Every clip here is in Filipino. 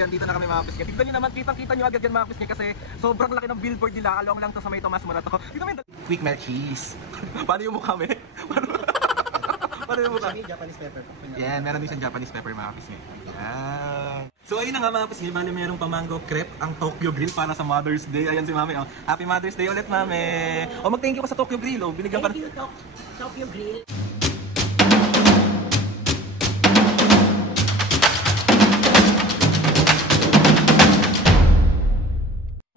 ayan, dito na kami mga kapisngi. Tignan nyo naman, kitang-kita nyo agad yan mga kapisngi kasi sobrang laki ng billboard nila. Along lang to sa may Tomas Morato. Dito naman, quick melt cheese. Paano yung mukha, me? Paano yung mukha? Japanese pepper. Yan, meron din siyang Japanese pepper mga kapisngi. Yan. So ayun na nga mga kapisngi, bali merong pamango crepe ang Tokyo Grill para sa Mother's Day. Ayan si Mami. Oh. Happy Mother's Day ulit, Mami. O mag-thank you ka sa Tokyo Grill. Oh. Binigyan ka na. Thank you, Tokyo Grill.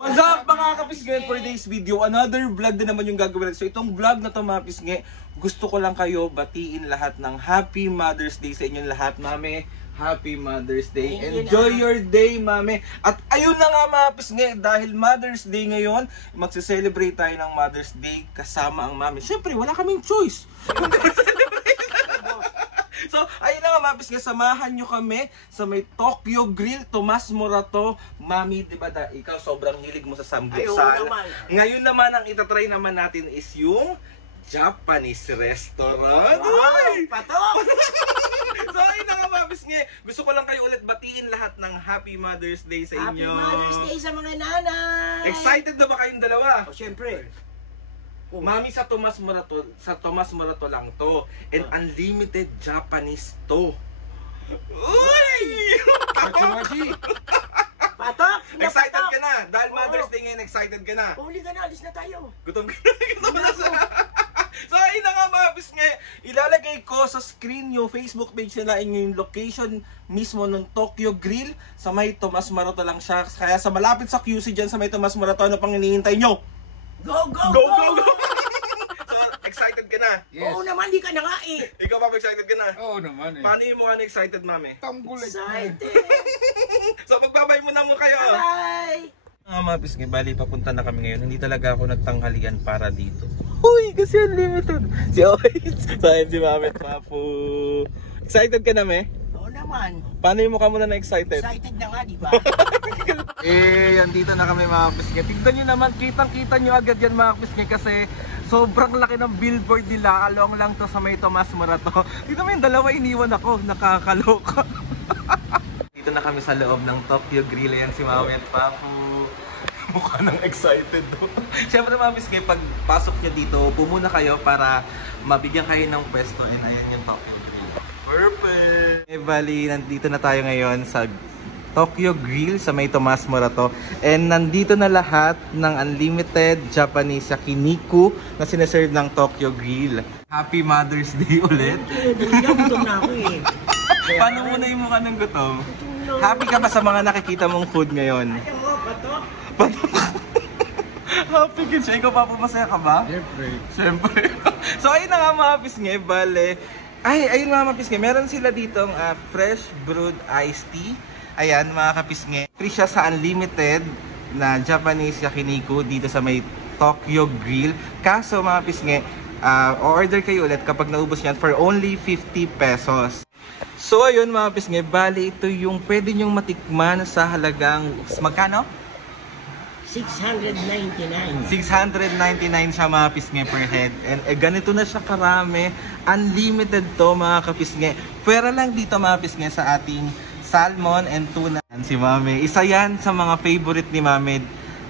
What's up mga kapisngi, for today's video, another vlog din naman yung gagawin natin. So itong vlog na to mga kapisngi, gusto ko lang kayo batiin lahat ng Happy Mother's Day sa inyong lahat, Mami. Happy Mother's Day. Enjoy your day, Mami. At ayun na nga mga kapisngi, dahil Mother's Day ngayon, magse-celebrate tayo ng Mother's Day kasama ang Mami. Siyempre, wala kaming choice. So, ayun na nga mga kapisngi, samahan nyo kami sa may Tokyo Grill, Tomas Morato. Mami, di ba ikaw sobrang hilig mo sa samgyeopsal? Ngayon naman, ang itatry naman natin is yung Japanese restaurant. Wow! Patok! So ayun na nga mga kapisngi, gusto ko lang kayo ulit batiin lahat ng Happy Mother's Day sa inyo. Happy Mother's Day sa mga nanay! Excited na ba kayong dalawa? O, syempre. Mami, sa Tomas Morato lang to. And unlimited Japanese to. Uy! Patok! Excited ka na? Dahil Mother's Day ngayon, excited ka na? Uli ka na, alis na tayo. Gutom ka na. So ayun na nga mga kapisngi, ilalagay ko sa screen yung Facebook page nila yung location mismo ng Tokyo Grill. Sa may Tomas Morato lang siya. Kaya sa malapit sa QC dyan sa may Tomas Morato, ano pang hinihintay nyo? Go, go, Go, go! go, go! So, excited ka na? Yes. Oo naman, di ka na nga eh. Ikaw pa excited ka na? Oo naman eh. Paano yung mukha na excited, Mami? Tanggulit Excited! So, magbabay muna mo kayo. Bye! Mga kapisngi, bali papunta na kami ngayon. Hindi talaga ako nagtanghalian para dito. Uy, kasi unlimited. Si Oit. Saan si Mami at Papu. Excited ka na, me? Oo naman. Paano yung mukha mo na excited? Excited na nga, di ba? Andito na kami mga kapisngi. Tignan nyo naman, kitang-kita nyo agad yan mga kapisngi kasi sobrang laki ng billboard nila. Along lang to sa may Tomas Morato. Dito mo yung dalawa iniwan ako. Nakakaloka. Dito na kami sa loob ng Tokyo Grill. Ayan si Mami at Papu. Mukha nang excited do. Siyempre mga kapisngi, pag pasok nyo dito, pumuna kayo para mabigyan kayo ng pwesto. And ayan yung Tokyo Grill. Perfect! Bali, nandito na tayo ngayon sa Tokyo Grill sa may Tomas Morato. And nandito na lahat ng unlimited Japanese yakiniku na sineserve ng Tokyo Grill. Happy Mother's Day ulit. Gutom na ako eh. Paano muna yung mukha ng gutom? Happy ka ba sa mga nakikita mong food ngayon? Ayaw mo, patok? Happy ka siya. Ikaw pa po, masaya ka ba? Siyempre. So ayun na nga mga kapisngi, bale. Ayun mga kapisngi, meron sila ditong fresh brewed iced tea. Ayan mga kapisngi. Free siya sa unlimited na Japanese yakiniku dito sa may Tokyo Grill. Kaso mga kapisngi, order kayo ulit kapag naubos yan for only 50 pesos. So ayun mga kapisngi, bali ito yung pwede nyong matikman sa halagang magkano? 699. 699 siya mga kapisngi per head. And ganito na siya karami. Unlimited to mga kapisngi. Pwera lang dito mga kapisngi sa ating salmon and tuna. Si Mami, isa yan sa mga favorite ni Mami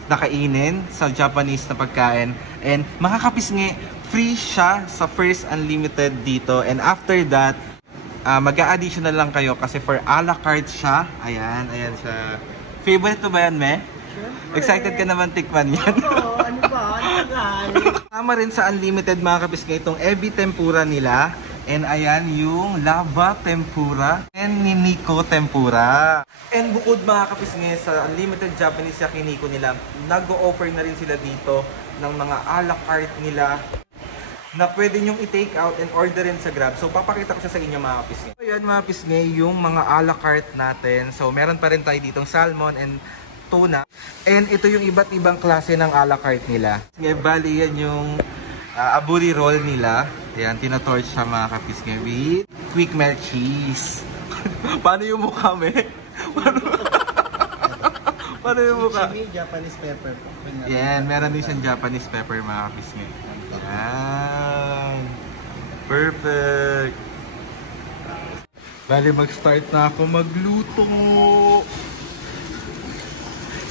na kainin sa Japanese na pagkain. And mga kapisngi, free siya sa first unlimited dito. And after that, mag-a-additional lang kayo kasi for a la carte siya. Ayan siya. Favorite to ba yan, Me? Excited ka naman tikman yan? Oo, ano ba? Tagal. Tama rin sa unlimited mga kapisngi itong ebi tempura nila. And ayan yung lava tempura and niniko tempura. And bukod mga kapisngi sa unlimited Japanese yakiniku nila, nag-o-offer na rin sila dito ng mga a la carte nila na pwede nyong i-take out and orderin sa Grab. So papakita ko siya sa inyo mga kapisngi. So yan mga kapisngi yung mga a la carte natin. So meron pa rin tayo ditong salmon and tuna. And ito yung iba't ibang klase ng a la carte nila. Bali yan yung aburi roll nila. Ayan, tinatorch siya mga kapisngi with quick melt cheese. Paano yung mukha, me? Paano yung mukha? Japanese pepper. Yan, meron din siyang Japanese pepper mga kapisngi. Yan. Perfect. Bali, mag-start na ako magluto.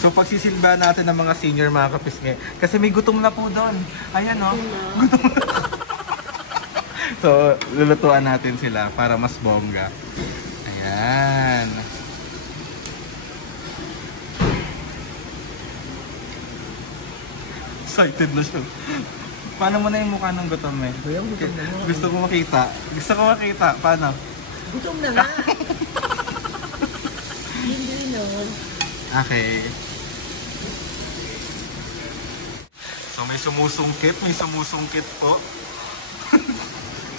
So pagsisilbahan natin ng mga senior mga kapisngi. Kasi may gutom na po doon. Ayan o. Gutom na. So lulutuan natin sila para mas bongga. Ayan. Excited na siya. Paano mo na yung mukha ng gutom eh? Gusto ko makita. Gusto ko makita. Paano? Gutom na nga. Hindi naman. Okay. So may sumusungkit po.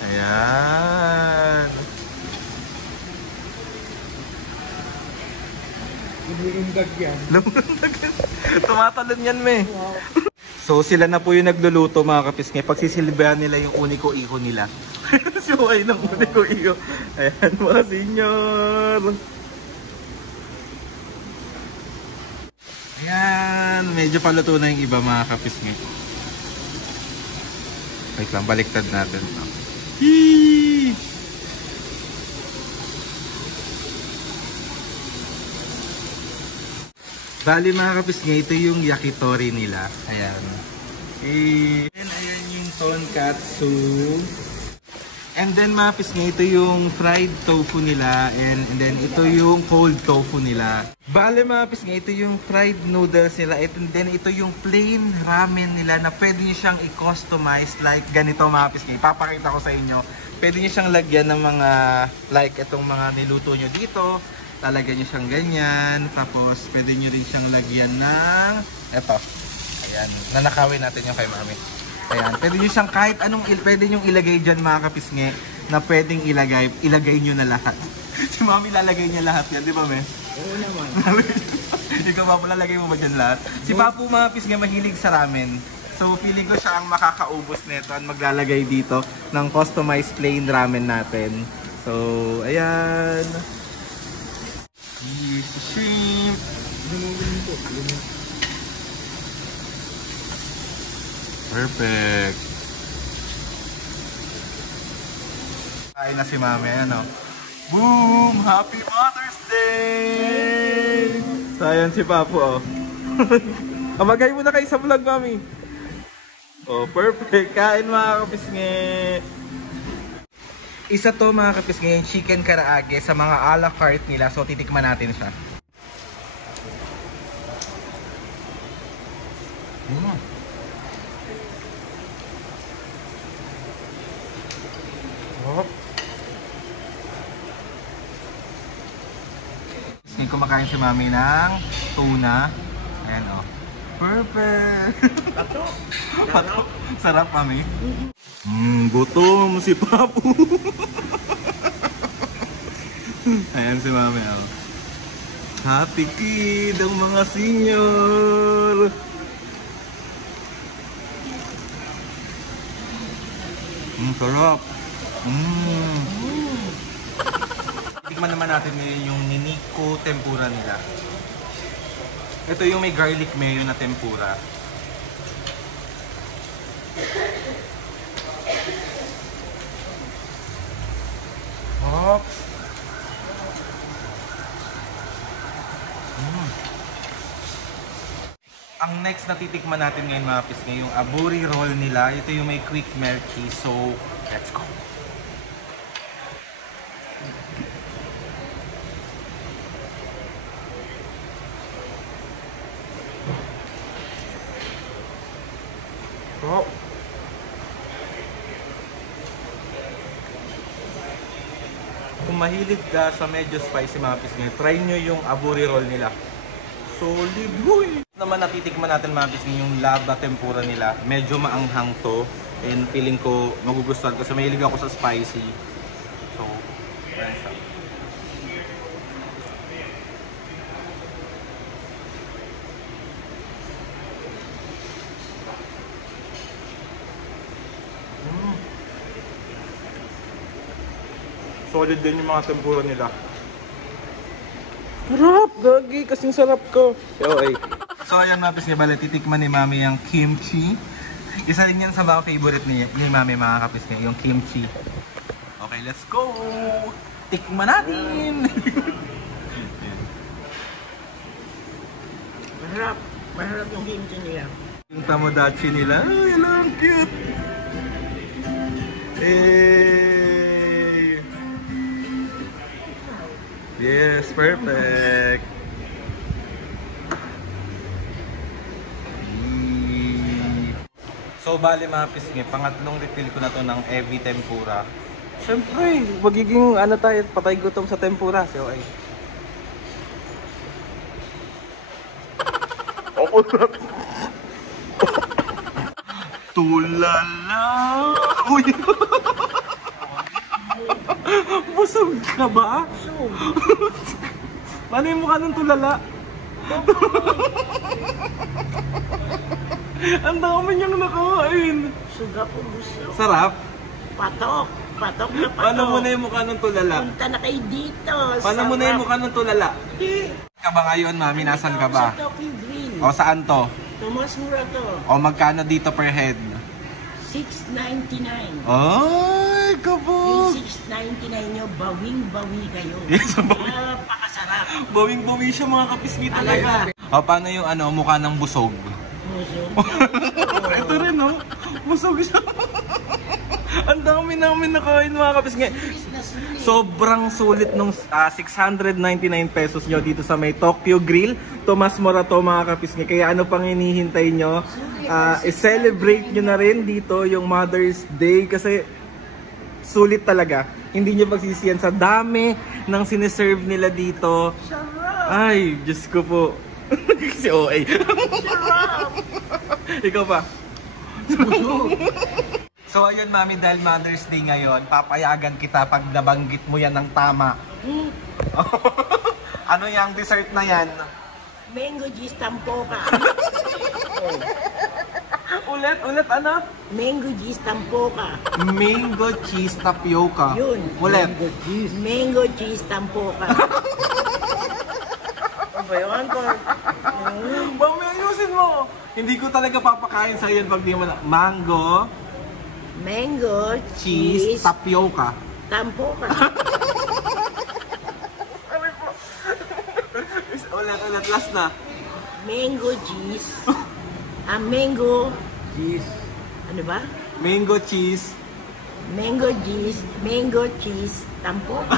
Ayan. Lumulundag yan. Tumatalon yan, me. Wow. So sila na po yung nagluluto mga kapisngi. Pagsisilbihan nila yung uniko iho nila. So ay ng uniko iho. Ayan mga senyor. Ayan. Medyo paluto na yung iba mga kapisngi. Wait lang, baliktad natin. Hee! Bali mga kapisngi, ito yung yakitori nila. Ayan. And ayan yung tonkatsu. And then mga kapisngi, ito yung fried tofu nila. And then ito yung cold tofu nila. Bali mga kapisngi, ito yung fried noodles nila. And then ito yung plain ramen nila na pwede nyo siyang i-customize like ganito mga kapisngi. Papakita ko sa inyo. Pwede nyo siyang lagyan ng mga like itong mga niluto nyo dito. Lalagyan nyo siyang ganyan. Tapos, pwede nyo rin siyang lagyan ng eto. Ayan. Nanakawin natin yung kay mami. Ayan. Pwede nyo siyang kahit anong pwede nyo ilagay dyan mga kapisngi na pwedeng ilagay nyo na lahat. Si mami lalagay niya lahat yan. Di ba, me? Oo naman. Ikaw ba lalagay mo ba dyan lahat? Si Papu mga kapisngi mahilig sa ramen. So, feeling ko siya ang makakaubos nito at maglalagay dito ng customized plain ramen natin. So, ayan. Here's the shrimp. Perfect. Kain na si mami, ano? Boom! Happy Mother's Day! So, ayan si Papu, oh. Amagay mo na kayo sa vlog, mami. Oh, perfect. Kain mga kapisngi. Isa to mga kapisngi, yung chicken karaage sa mga a la carte nila. So titikman natin siya. Oh. Kasi kumakain si mami ng tuna. Ayan o. Oh. Perfect! Pato. Pato. Sarap mami. Gutom si Papu. Ayan si mami, oh. Happy kid ang mga senior. Sarap. Tikman naman natin yung niniko tempura nila. Ito yung may garlic mayo na tempura. Hop. Ang next na titikman natin ngayon mga kapisngi, yung aburi roll nila. Ito yung may quick melt cheese. So, let's go. Oh. Kung mahilig ka sa medyo spicy mga kapisngi, try nyo yung aburi roll nila. Solid, huy! Naman natitikman natin mga kapisngi yung lava tempura nila. Medyo maanghang to. And feeling ko magugustuhan kasi mahilig ako sa spicy. So, ayan siya. Solid din yung mga tempura nila. Sarap! Gagi! Kasing sarap ko! Okay. So ayan mga kapisngi, bali titikman ni mami yung kimchi. Isa rin yan sa mga favorite ni mami mga kapisngi, yung kimchi. Okay, let's go! Tikman natin! Masarap. Masarap yung kimchi nila. Yung tamodachi nila. Ay, alam, cute. Hey. Yes, perfect. So, bali mga pisngi, pangatlong refill ko na to ng Evi Tempura. Siyempre, magiging ano tayo, patay gutom sa tempura. So, ay. Tulala! Uy! Busog ka ba? Busog. Paano yung mukha ng tulala? Ang dami niyang nakain. Suga po busog. Sarap. Patok. Patok na patok. Paano mo na yung mukha ng tulala? Punta na kayo dito. Paano mo na yung mukha ng tulala? Eh, Ka ba ngayon, mami? Nasaan ka ba? Sa Tokyo Grill. O saan to? Tumas mura to. O magkano dito per head? $6.99. Ay, Yung kabog! $6.99 nyo, bawing-bawi kayo. Yes, Napakasarap. bawing-bawi siya mga kapisngi talaga. O paano yung ano, mukha ng busog? Busog. Ito rin, no? Busog siya. Ang dami namin nakain mga kapisngi. Sobrang sulit nung 699 pesos nyo dito sa may Tokyo Grill. Tomas Morato mga kapisngi. Kaya ano pang hinihintay nyo? I-celebrate nyo na rin dito yung Mother's Day kasi sulit talaga. Hindi nyo pagsisiyan sa dami ng siniserve nila dito. Ay, Diyos ko po. Si OA. Ikaw pa. So ayun mami, dahil Mother's Day ngayon, papayagan kita pag nabanggit mo yan ng tama. Ano yung dessert na yan? Mango cheese tampoka. Ulit ano? Mango cheese tampoka. Mango cheese tapioca. Yun. Ulit. Mango cheese tampoka. Ano yun, Cor? Mami, ayusin mo. Hindi ko talaga papakain sa yan pag di mo na. Mango Mango cheese tapioca. tampoka. Ulit, last na. Mango cheese. Mango Cheese. ano ba? Mango cheese. Mango cheese tampoka.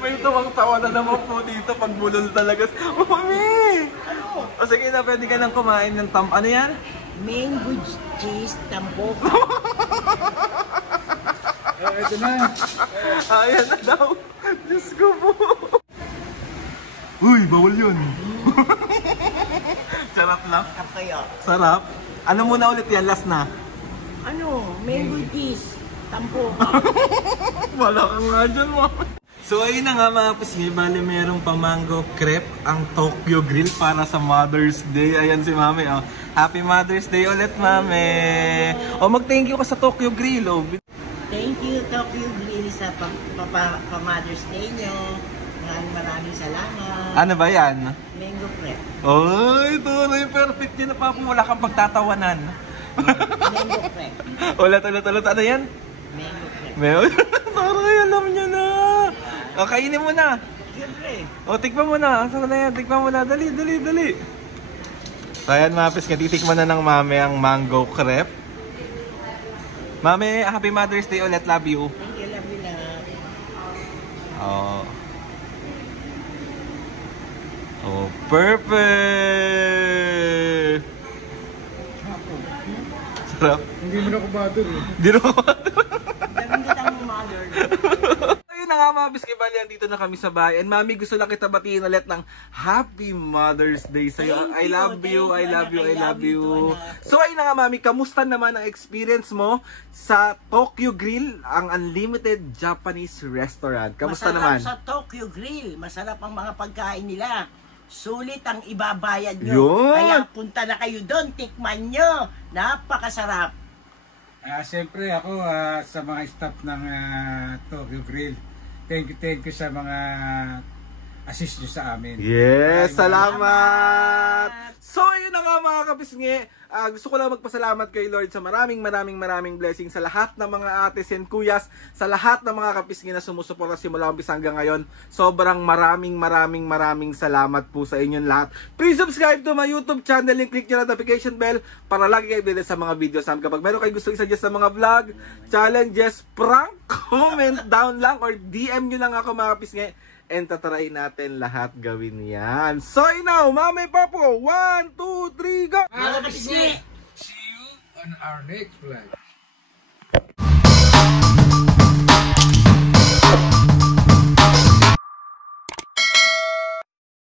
May tuwang-tawa na naman po dito pag bulol talaga. Mami! O sige na, pwede ka nang kumain ng ano yan? Mango cheese tampoka. Ito na. Ayan na daw. Diyos ko po. Uy, bawal yun. Sarap lang. Kaya, Sarap. Ano muna ulit yan? Last na. mango cheese tampoka. Wala ka nga dyan, mami. So ayun na nga mga pisngi, bali merong pa mango crepe ang Tokyo Grill para sa Mother's Day. Ayan si mami, oh. Happy Mother's Day ulit, mami. O mag-thank you ka sa Tokyo Grill, oh. Thank you, Tokyo Grill, sa pa-Mother's Day nyo. Maraming salamat. Ano ba yan? Mango crepe. Ay, ito na yung perfect yun na papo. Wala kang pagtatawanan. Mango crepe. Ulit. Ano yan? Mango crepe. Meron? Taray, alam niya na. O, kainin mo na. Siyempre. O, tikman mo na. Asa na yan? Tikman mo na. Dali. So, ayan mga pis, titikman na ng mami ang mango crepe. Mami, happy Mother's Day ulit. Love you. Thank you, love you na. Oh, perfect! Sarap. Hindi mo na kumator eh. Hindi na kumator. Dating kitang mother. Ayun na nga mga biskibali, andito na kami sa bahay. And mami, gusto lang kita batiin ulit ng Happy Mother's Day sa'yo. I love you. So ayun na nga mami, kamusta naman ang experience mo sa Tokyo Grill, ang unlimited Japanese restaurant? Kamusta naman? Masarap sa Tokyo Grill. Masarap ang mga pagkain nila. Sulit ang ibabayad nyo. Yun. Kaya punta na kayo doon. Tikman nyo. Napakasarap. Siyempre ako sa mga staff ng Tokyo Grill. Thank you sa mga assist nyo sa amin. Yes, salamat! So, yun na nga mga kapisngi. Gusto ko lang magpasalamat kay Lord sa maraming blessing sa lahat ng mga ates and kuyas, sa lahat ng mga kapisngi na sumusuporta simula umpisa hanggang ngayon. Sobrang maraming salamat po sa inyong lahat. Please subscribe to my YouTube channel and click yung notification bell para lagi kayo updated sa mga videos namin. Kapag meron kayo gusto i-suggest sa mga vlog, challenges, prank, comment down lang or DM nyo lang ako mga kapisngi. And tatry natin lahat gawin yan. So now, Mami Papo, 1, 2, 3, go! Mga kapisngi! See you on our next vlog.